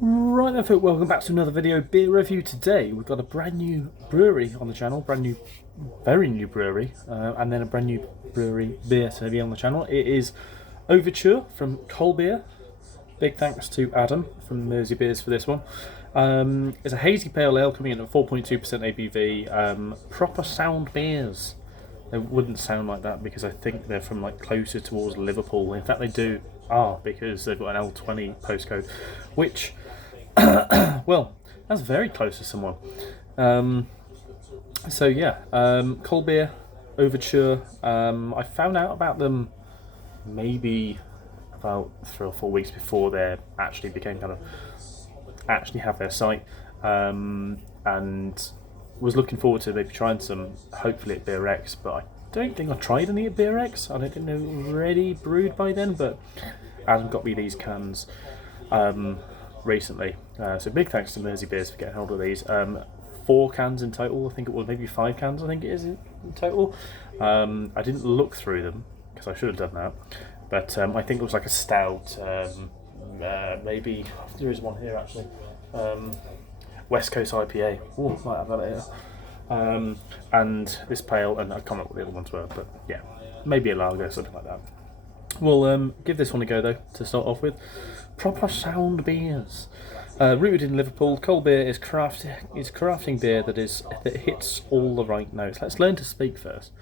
Right then folk, welcome back to another video beer review. Today we've got a brand new brewery on the channel, very new brewery, and then a brand new brewery beer to be on the channel. It is Overture from Colbier. Big thanks to Adam from Mersey Beers for this one. It's a hazy pale ale coming in at 4.2% ABV, proper sound beers. They wouldn't sound like that because I think they're from like closer towards Liverpool. In fact they are because they've got an L20 postcode, which well, that's very close to someone. Colbier, Overture. I found out about them maybe about 3 or 4 weeks before they actually became actually have their site, and was looking forward to maybe trying some, hopefully at Beer X, but I don't think I tried any at Beer X. I don't think they were already brewed by then, but Adam got me these cans recently. So big thanks to Mersey Beers for getting hold of these. 4 cans in total, I think it was, maybe 5 cans, I think it is in total. I didn't look through them because I should have done that, but I think it was like a stout, maybe there is one here actually, West Coast IPA. Oh, might have that here. And this pale, and I can't remember what the other ones were, but yeah, maybe a lager, something like that. We'll give this one a go though to start off with. Proper sound beers. Rooted in Liverpool, Colbier is crafting beer that hits all the right notes. Let's learn to speak first.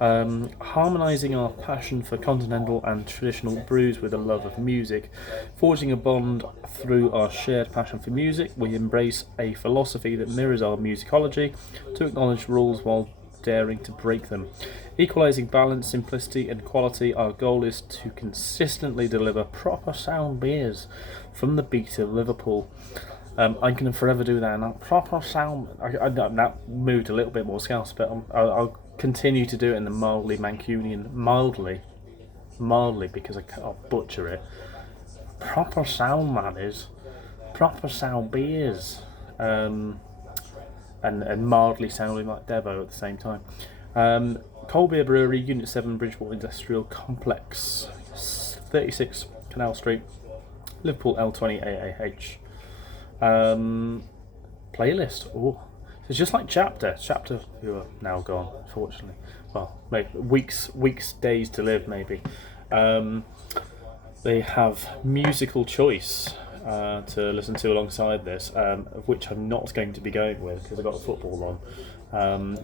Harmonising our passion for continental and traditional brews with a love of music, forging a bond through our shared passion for music, we embrace a philosophy that mirrors our musicology, to acknowledge rules while daring to break them. Equalising balance, simplicity and quality, our goal is to consistently deliver proper sound beers from the beat of Liverpool. I can forever do that now. Proper sound. That moved a little bit more Scouse, but I'll continue to do it in the mildly Mancunian, mildly because I can't butcher it. Proper sound, man, is proper sound beers. And mildly sounding like Devo at the same time. Colbier Brewery, Unit 7, Bridgewater Industrial Complex, 36 Canal Street, Liverpool L20AAH. Playlist. Oh, it's just like Chapter, who are now gone, unfortunately. Well, maybe days to live, maybe. They have musical choice to listen to alongside this, of which I'm not going to be going with because I've got football on.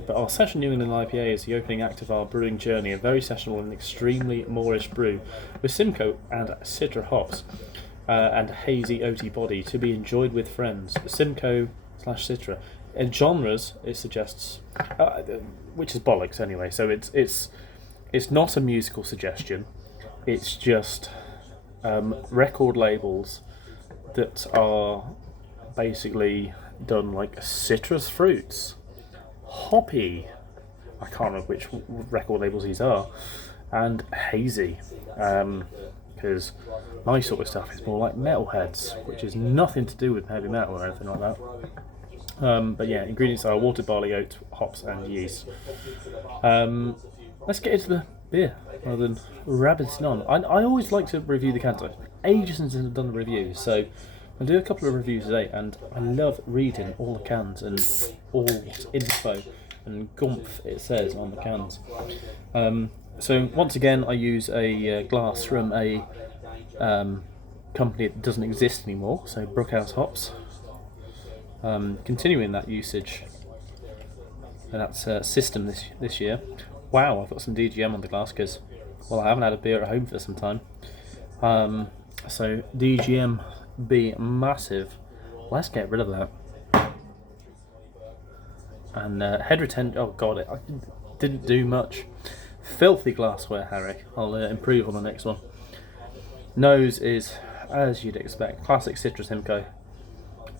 But our Session New England IPA is the opening act of our brewing journey, a very sessional and extremely moorish brew with Simcoe and Citra hops and hazy oaty body to be enjoyed with friends. Simcoe/Citra. In genres, it suggests, which is bollocks anyway. So it's not a musical suggestion. It's just record labels that are basically done like citrus fruits, hoppy, I can't remember which record labels these are, and hazy, because my sort of stuff is more like metalheads, which is nothing to do with heavy metal or anything like that. But yeah, ingredients are water, barley, oat, hops and yeast. Let's get into the beer rather than rabbiting on. I always like to review the cans. Ages since I've done the reviews, so I'll do a couple of reviews today, and I love reading all the cans and all what info and gumph it says on the cans. So once again, I use a glass from a company that doesn't exist anymore, so Brookhouse Hops. Continuing that usage, and that's system this year. Wow, I've got some DGM on the glass because, well, I haven't had a beer at home for some time. So DGM be massive. Let's get rid of that. And head retention. Oh god, I didn't do much. Filthy glassware, Harry. I'll improve on the next one. Nose is, as you'd expect, classic citrus Simcoe.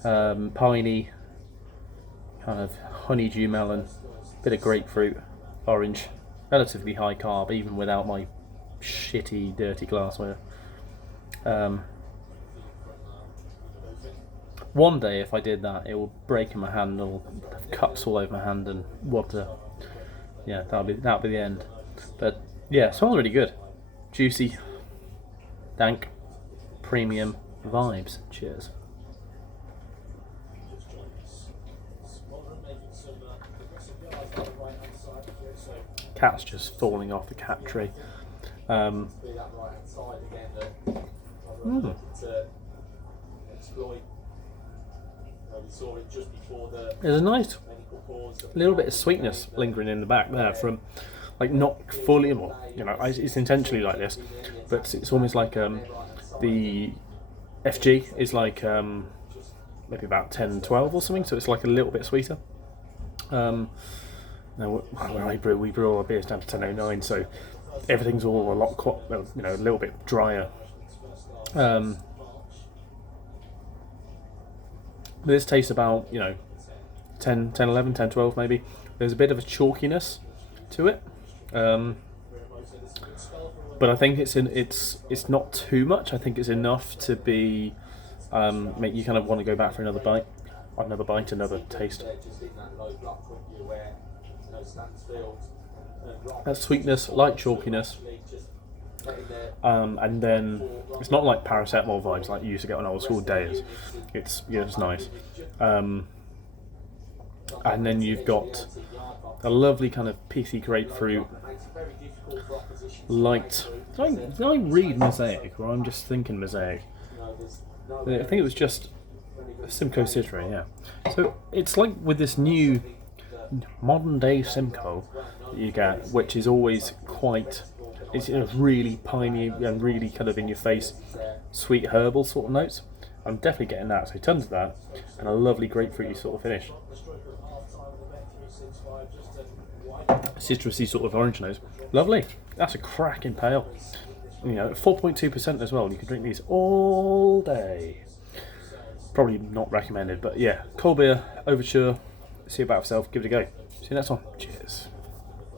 Piney, kind of honeydew melon, bit of grapefruit, orange, relatively high carb, even without my shitty, dirty glassware. One day, if I did that, it will break in my hand, or have cuts all over my hand, and yeah, that'll be the end. But yeah, smells really good, juicy, dank, premium vibes. Cheers. Cat's just falling off the cat tree. Mm. There's a nice little bit of sweetness lingering in the back there from, like, not fully, well, you know, it's intentionally like this, but it's almost like the FG is like maybe about 10, 12 or something, so it's like a little bit sweeter. Now, when we brew all our beers down to 1009, so everything's all a lot, you know, a little bit drier. This tastes about, you know, 10, 11, 10, 12 maybe. There's a bit of a chalkiness to it, but I think it's not too much. I think it's enough to be make you kind of want to go back for another bite, another taste. That sweetness, light chalkiness, and then it's not like paracetamol vibes like you used to get on old school days. It's nice, and then you've got a lovely kind of pithy grapefruit, light. Did I read Mosaic, or I'm just thinking Mosaic? I think it was just Simcoe Citrus, yeah. So it's like with this new modern day Simcoe that you get, which is always quite, it's, you know, really piney and really kind of in your face, sweet herbal sort of notes. I'm definitely getting that. So tons of that, and a lovely grapefruity sort of finish. Citrusy sort of orange nose. Lovely. That's a cracking pale. You know, 4.2% as well. You can drink these all day. Probably not recommended, but yeah. Colbier, Overture. See about yourself. Give it a go. See you next one. Cheers.